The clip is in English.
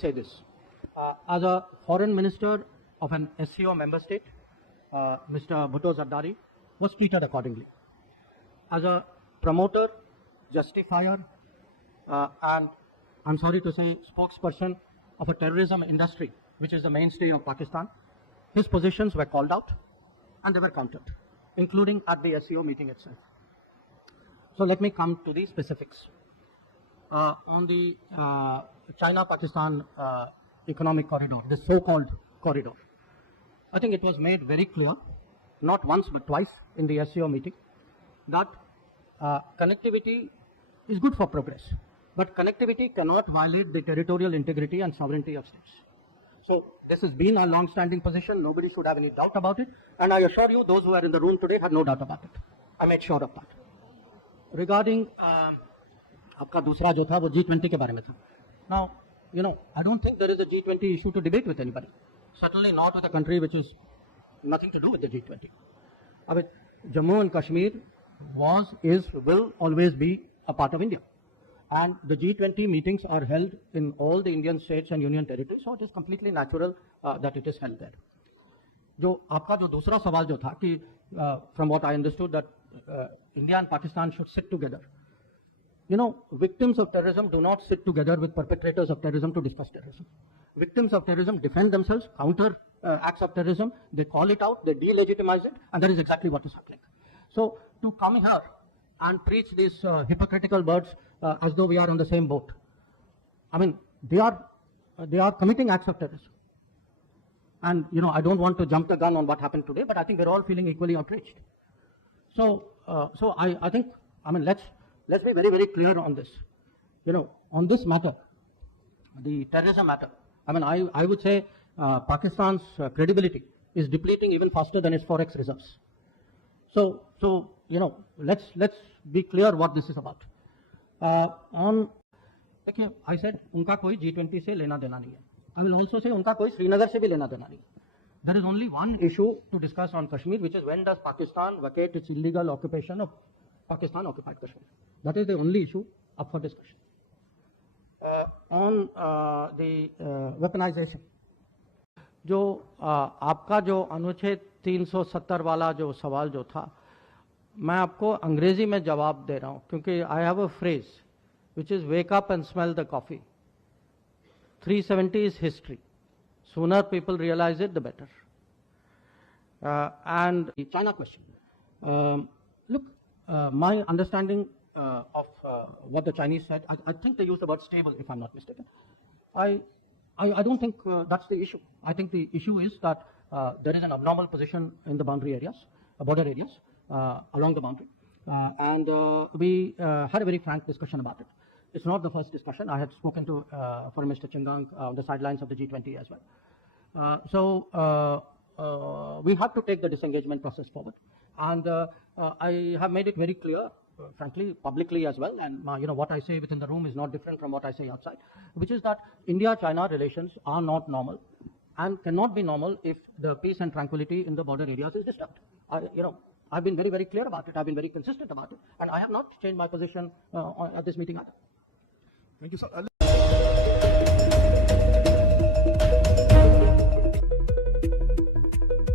say this. As a foreign minister of an SCO member state, Mr. Bhutto Zardari was treated accordingly. As a promoter, justifier, and I'm sorry to say spokesperson of a terrorism industry, which is the mainstay of Pakistan, his positions were called out and they were countered, including at the SCO meeting itself. So let me come to the specifics. On the China-Pakistan economic corridor, the so-called corridor, I think it was made very clear, not once but twice in the SCO meeting, that connectivity is good for progress, but connectivity cannot violate the territorial integrity and sovereignty of states. So this has been our long-standing position. Nobody should have any doubt about it. And I assure you, those who are in the room today had no doubt about it. I made sure of that. Regarding आपका दूसरा जो था वो G20 के बारे में था. Now, I don't think there is a G20 issue to debate with anybody. Certainly not with a country which is nothing to do with the G20. I mean, Jammu and Kashmir was, is, will always be a part of India. And the G20 meetings are held in all the Indian states and union territories, so it is completely natural that it is held there. जो आपका जो दूसरा सवाल जो था कि from what I understood that India and Pakistan should sit together. Victims of terrorism do not sit together with perpetrators of terrorism to discuss terrorism. Victims of terrorism defend themselves, counter acts of terrorism, they call it out, they delegitimize it, and that is exactly what is happening. So to come here and preach these hypocritical words as though we are on the same boat, I mean, they are committing acts of terrorism. And I don't want to jump the gun on what happened today, but I think we're all feeling equally outraged. So I think, let's be very, very clear on this. On this matter, the terrorism matter, I would say Pakistan's credibility is depleting even faster than its forex reserves. So let's be clear what this is about. I said उनका कोई G20 से लेना देना नहीं है. I will also say उनका कोई श्रीनगर से भी लेना देना नहीं है. There is only one issue to discuss on Kashmir, which is when does Pakistan vacate its illegal occupation of Pakistan occupied Kashmir. That is the only issue up for discussion. On the weaponization, जो आपका जो अनुच्छेद 370 वाला जो सवाल जो था, मैं आपको अंग्रेजी में जवाब दे रहा हूं क्योंकि I have a phrase which is wake up and smell the coffee. 370 is history. Sooner people realize it, the better. And the China question. Look, my understanding of what the Chinese said, I think they used the word stable, if I'm not mistaken. I don't think that's the issue. I think the issue is that there is an abnormal position in the boundary areas, border areas, along the boundary. And we had a very frank discussion about it. It's not the first discussion. I had spoken to Foreign Minister Chingang on the sidelines of the G20 as well. So we have to take the disengagement process forward. And I have made it very clear, frankly, publicly as well, and what I say within the room is not different from what I say outside, which is that India-China relations are not normal and cannot be normal if the peace and tranquility in the border areas is disturbed. I've been very, very clear about it. I've been very consistent about it, and I have not changed my position at this meeting either. Thank you, sir.